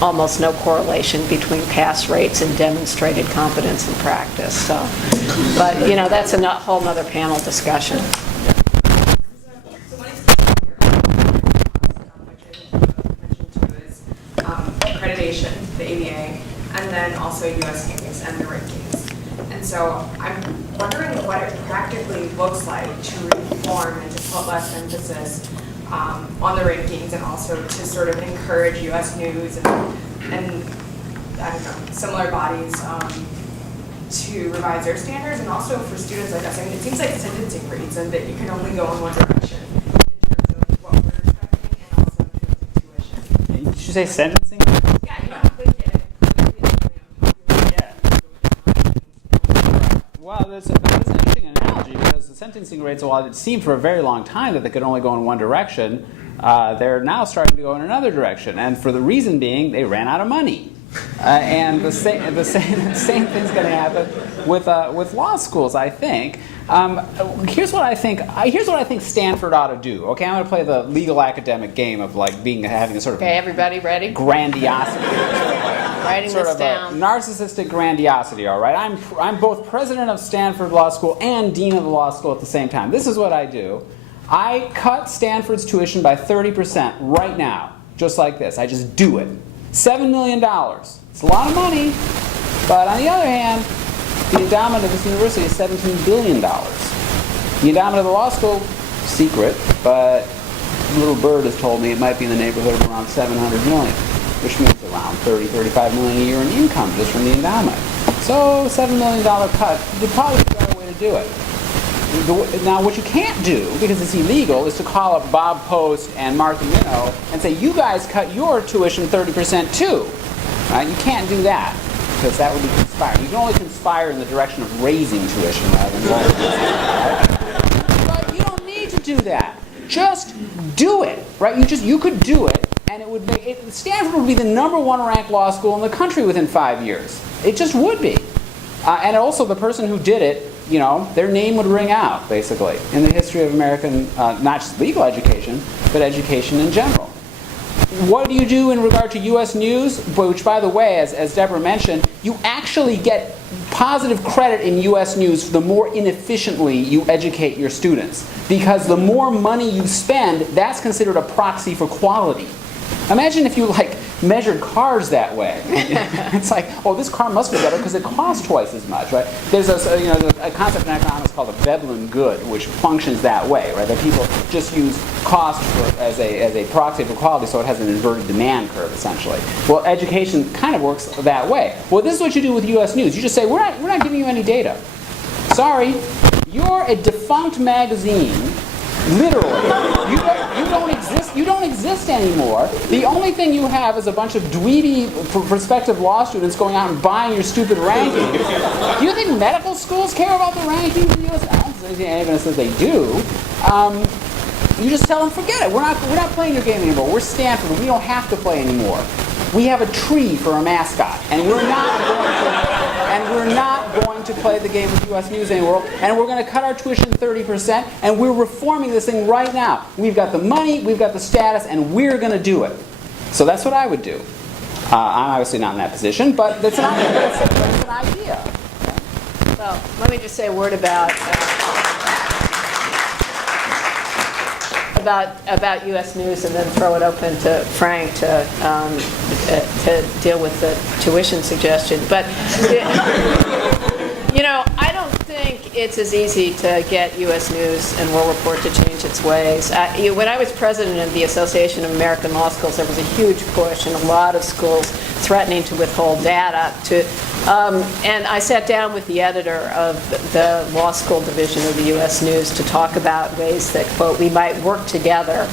almost no correlation between pass rates and demonstrated competence in practice. So, but that's a whole other panel discussion. Accreditation, the ABA, and then also U.S. News and the rankings. And so I'm wondering what it practically looks like to reform and to put less emphasis on the rankings, and also to sort of encourage U.S. News and I don't know, similar bodies to revise their standards, and also for students like us. I mean, it seems like sentencing rates, and that you can only go in one direction in terms of what we're expecting, and also in terms of tuition. Did you say sentencing? Yeah, you have to get it. Well, that's an interesting analogy, because the sentencing rates, while it seemed for a very long time that they could only go in one direction, they're now starting to go in another direction. And for the reason being, they ran out of money. And the same thing's going to happen with law schools, I think. Here's what I think Stanford ought to do. Okay, I'm going to play the legal academic game of having a sort of everybody ready? Grandiosity. Writing sort this of down. A narcissistic grandiosity. All right, I'm both president of Stanford Law School and dean of the law school at the same time. This is what I do. I cut Stanford's tuition by 30% right now, just like this. I just do it. $7 million. It's a lot of money, but on the other hand, the endowment of this university is $17 billion. The endowment of the law school, secret, but little bird has told me it might be in the neighborhood of around $700 million, which means around $30, $35 million a year in income just from the endowment. So $7 million cut would probably be a better way to do it. Now, what you can't do, because it's illegal, is to call up Bob Post and Martha Minow and say, you guys cut your tuition 30% too. Right? You can't do that, because that would be conspiring. You can only conspire in the direction of raising tuition rather than lowering it. Right? But you don't need to do that. Just do it. Right? You could do it, and it would make Stanford would be the #1 ranked law school in the country within 5 years. It just would be. And also, the person who did it, their name would ring out, basically, in the history of American, not just legal education, but education in general. What do you do in regard to U.S. News? Which, by the way, as Deborah mentioned, you actually get positive credit in U.S. News the more inefficiently you educate your students. Because the more money you spend, that's considered a proxy for quality. Imagine if you measured cars that way. It's like, oh, this car must be better because it costs twice as much, right? There's a concept in economics called a Veblen good, which functions that way, right? That people just use cost as a proxy for quality, so it has an inverted demand curve, essentially. Well, education kind of works that way. Well, this is what you do with U.S. News. You just say, we're not giving you any data. Sorry, you're a defunct magazine. Literally, you don't exist anymore. The only thing you have is a bunch of dweeby prospective law students going out and buying your stupid rankings. Do you think medical schools care about the rankings in the U.S.? I don't think anything evidence that they do. You just tell them, forget it. We're not playing your game anymore. We're Stanford. We don't have to play anymore. We have a tree for a mascot, and we're not going to play the game of U.S. News anymore. And we're going to cut our tuition 30%, and we're reforming this thing right now. We've got the money, we've got the status, and we're going to do it. So that's what I would do. I'm obviously not in that position, but it's an idea. So let me just say a word about U.S. News, and then throw it open to Frank to deal with the tuition suggestion. But I don't think it's as easy to get U.S. News and World Report to change its ways. When I was president of the Association of American Law Schools, there was a huge push in a lot of schools threatening to withhold data. And I sat down with the editor of the law school division of the U.S. News to talk about ways that, quote, we might work together.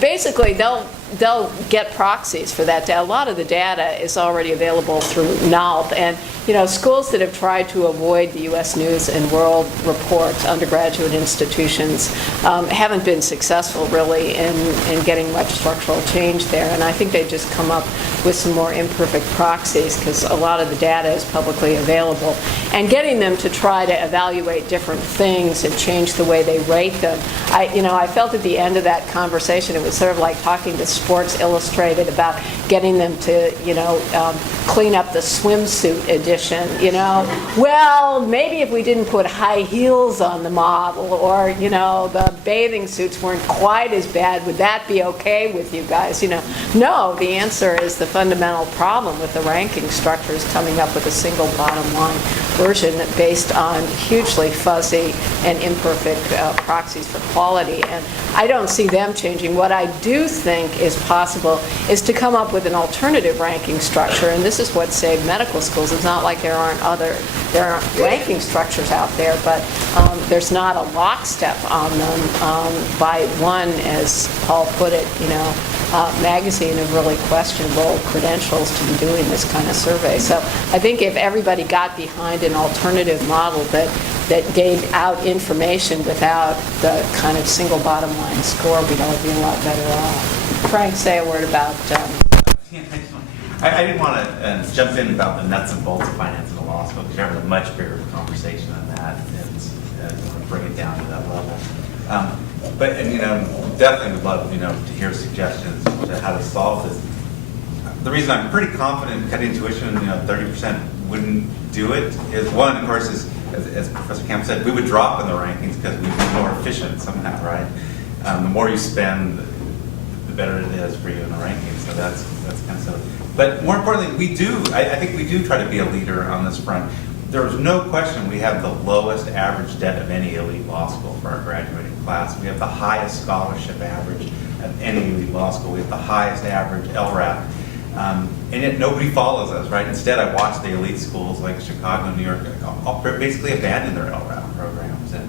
Basically, they'll get proxies for that data. A lot of the data is already available through NALP, and schools that have tried to avoid the U.S. News and World Report, undergraduate institutions, haven't been successful really in getting much structural change there. And I think they just come up with some more imperfect proxies because a lot of the data is publicly available. And getting them to try to evaluate different things and change the way they rate them. I felt at the end of that conversation it was sort of like talking to Sports Illustrated about getting them to, clean up the swimsuit edition, Well, maybe if we didn't put high heels on the model or, the bathing suits weren't quite as bad, would that be okay with you guys? No, the answer is the fundamental problem with the ranking structure is coming up with a single bottom line version based on hugely fuzzy and imperfect proxies for quality. And I don't see them changing. What I do think is possible is to come up with an alternative ranking structure, and this is what saved medical schools. It's not like there aren't ranking structures out there, but there's not a lockstep on them by one, as Paul put it, magazine of really questionable credentials to be doing this kind of survey. So I think if everybody got behind an alternative model that gave out information without the kind of single bottom line score, we'd all be a lot better off. Frank, say a word about... I didn't want to jump in about the nuts and bolts of finance in the law school because you're having a much bigger conversation on that, and I want to bring it down to that level. But definitely would love to hear suggestions to how to solve this. The reason I'm pretty confident cutting tuition, 30% wouldn't do it is one, of course, is as Professor Campos said, we would drop in the rankings because we'd be more efficient somehow, right? The more you spend, the better it is for you in the rankings. So that's kind of silly. But more importantly, I think we do try to be a leader on this front. There's no question we have the lowest average debt of any elite law school for our graduating class. We have the highest scholarship average of any elite law school. We have the highest average LRAP. And yet nobody follows us, right? Instead, I watch the elite schools like Chicago, New York, basically abandon their LRAP programs and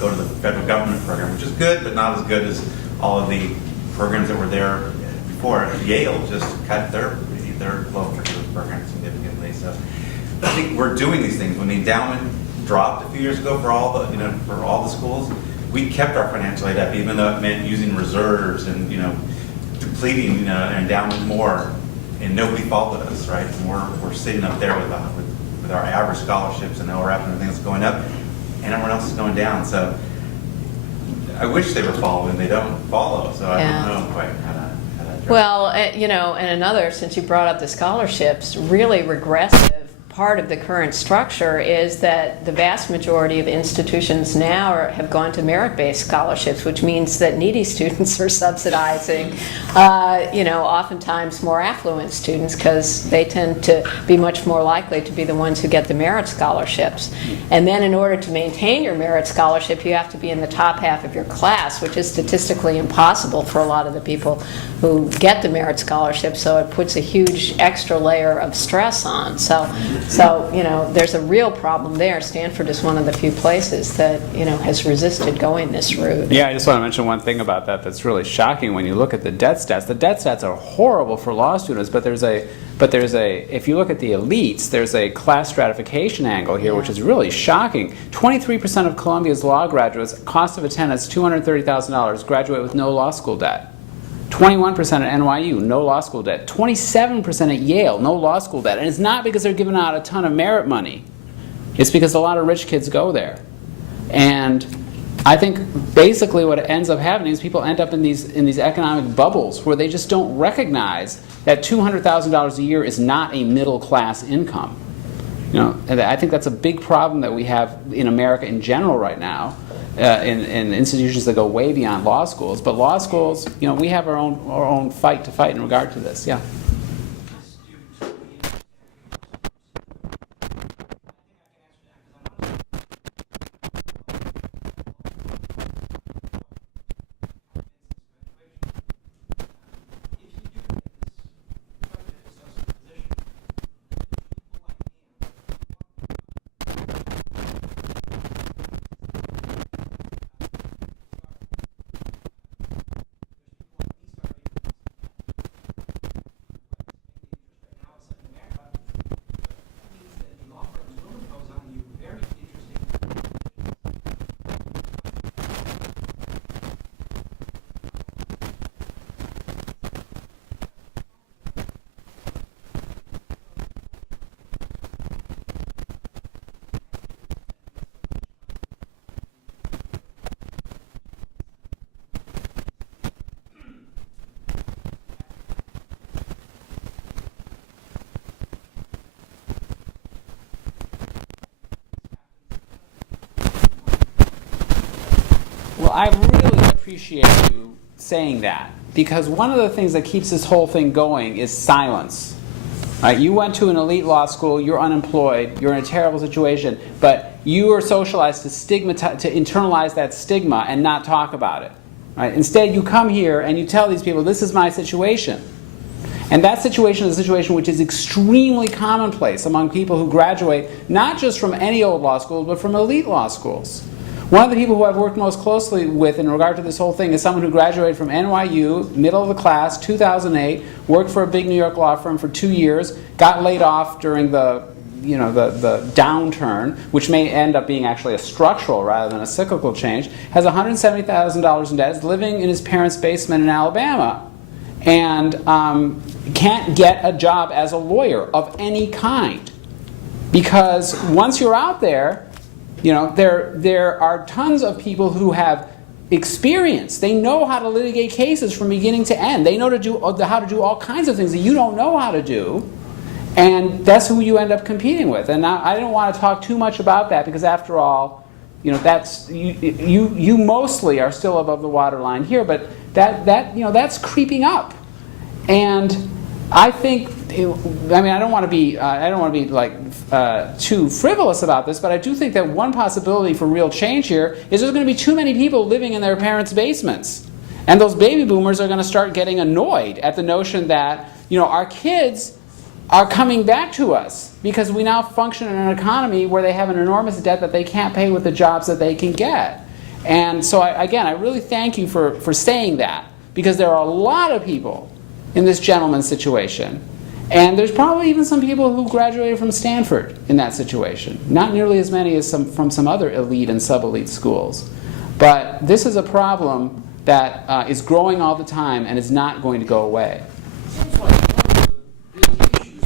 go to the federal government program, which is good, but not as good as all of the programs that were there before. Yale just cut their low fertility program significantly. So I think we're doing these things. When the endowment dropped a few years ago for all the schools, we kept our financial aid up, even though it meant using reserves and depleting their endowment more, and nobody followed us, right? And we're sitting up there with our average scholarships and LRAP and everything that's going up, and everyone else is going down. So I wish they were following. They don't follow, so I don't know quite how to address it. Well, and another, since you brought up the scholarships, really regressive part of the current structure is that the vast majority of institutions now have gone to merit-based scholarships, which means that needy students are subsidizing, oftentimes more affluent students because they tend to be much more likely to be the ones who get the merit scholarships. And then in order to maintain your merit scholarship, you have to be in the top half of your class, which is statistically impossible for a lot of the people who get the merit scholarship, so it puts a huge extra layer of stress on. So there's a real problem there. Stanford is one of the few places that, has resisted going this route. Yeah, I just want to mention one thing about that that's really shocking when you look at the debt stats. The debt stats are horrible for law students, but if you look at the elites, there's a class stratification angle here, which is really shocking. 23% of Columbia's law graduates, cost of attendance $230,000, graduate with no law school debt. 21% at NYU, no law school debt. 27% at Yale, no law school debt. And it's not because they're giving out a ton of merit money. It's because a lot of rich kids go there. And I think basically what ends up happening is people end up in these economic bubbles where they just don't recognize that $200,000 a year is not a middle class income. And I think that's a big problem that we have in America in general right now. In institutions that go way beyond law schools, but law schools, we have our own fight to fight in regard to this. Yeah. I really appreciate you saying that, because one of the things that keeps this whole thing going is silence. Right? You went to an elite law school, you're unemployed, you're in a terrible situation, but you are socialized to internalize that stigma and not talk about it. Right? Instead, you come here and you tell these people, this is my situation. And that situation is a situation which is extremely commonplace among people who graduate not just from any old law schools, but from elite law schools. One of the people who I've worked most closely with in regard to this whole thing is someone who graduated from NYU, middle of the class, 2008, worked for a big New York law firm for 2 years, got laid off during the downturn, which may end up being actually a structural rather than a cyclical change, has $170,000 in debt, is living in his parents' basement in Alabama, and can't get a job as a lawyer of any kind. Because once you're out there, there are tons of people who have experience. They know how to litigate cases from beginning to end. They know how to do all kinds of things that you don't know how to do. And that's who you end up competing with. And I don't want to talk too much about that, because after all, that's you mostly are still above the waterline here, but that's creeping up. And I think, I don't want to be too frivolous about this, but I do think that one possibility for real change here is there's going to be too many people living in their parents' basements, and those baby boomers are going to start getting annoyed at the notion that our kids are coming back to us because we now function in an economy where they have an enormous debt that they can't pay with the jobs that they can get. And so I really thank you for saying that, because there are a lot of people in this gentleman's situation. And there's probably even some people who graduated from Stanford in that situation. Not nearly as many as from some other elite and sub-elite schools. But this is a problem that is growing all the time and is not going to go away. Seems like one of the big issues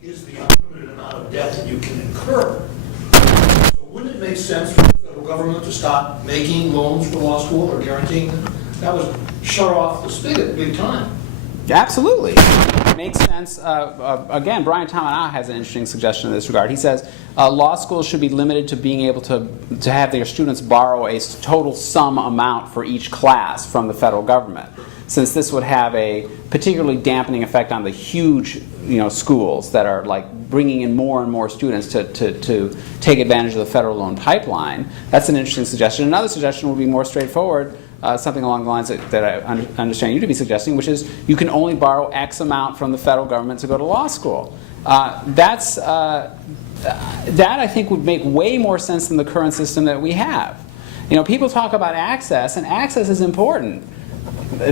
here is the unlimited amount of debt that you can incur. So wouldn't it make sense for the federal government to stop making loans for law school or guaranteeing them? That would shut off the spigot big time. Absolutely. It makes sense. Again, Brian Tamana has an interesting suggestion in this regard. He says law schools should be limited to being able to have their students borrow a total sum amount for each class from the federal government, since this would have a particularly dampening effect on the huge schools that are bringing in more and more students to take advantage of the federal loan pipeline. That's an interesting suggestion. Another suggestion would be more straightforward. Something along the lines that I understand you to be suggesting, which is you can only borrow X amount from the federal government to go to law school. That I think would make way more sense than the current system that we have. People talk about access, and access is important,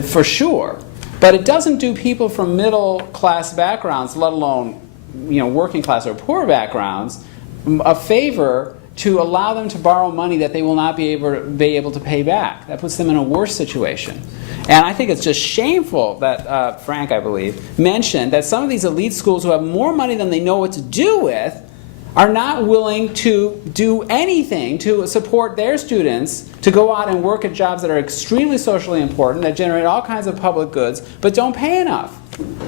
for sure, but it doesn't do people from middle class backgrounds, let alone working class or poor backgrounds, a favor to allow them to borrow money that they will not be able to pay back. That puts them in a worse situation. And I think it's just shameful that Frank, I believe, mentioned that some of these elite schools who have more money than they know what to do with are not willing to do anything to support their students to go out and work at jobs that are extremely socially important, that generate all kinds of public goods, but don't pay enough.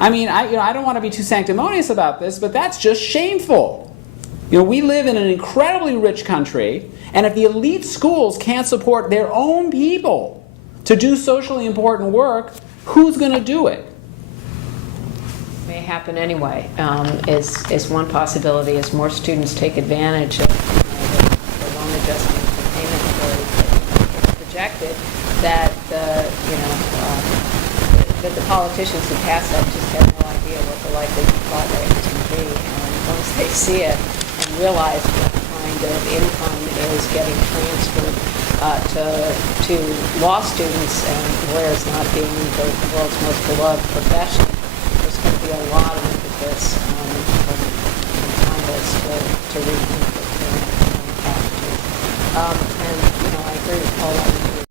I don't want to be too sanctimonious about this, but that's just shameful. We live in an incredibly rich country, and if the elite schools can't support their own people to do socially important work, who's going to do it? May happen anyway, is one possibility as more students take advantage of the loan adjustment payment ability projected, that that the politicians who pass that just have no idea what the likely default rate is going to be, and once they see it and realize what kind of income is getting transferred to law students, and lawyers not being the world's most beloved profession, there's going to be a lot of impetus from Congress to rethink the packages. And I agree with all that.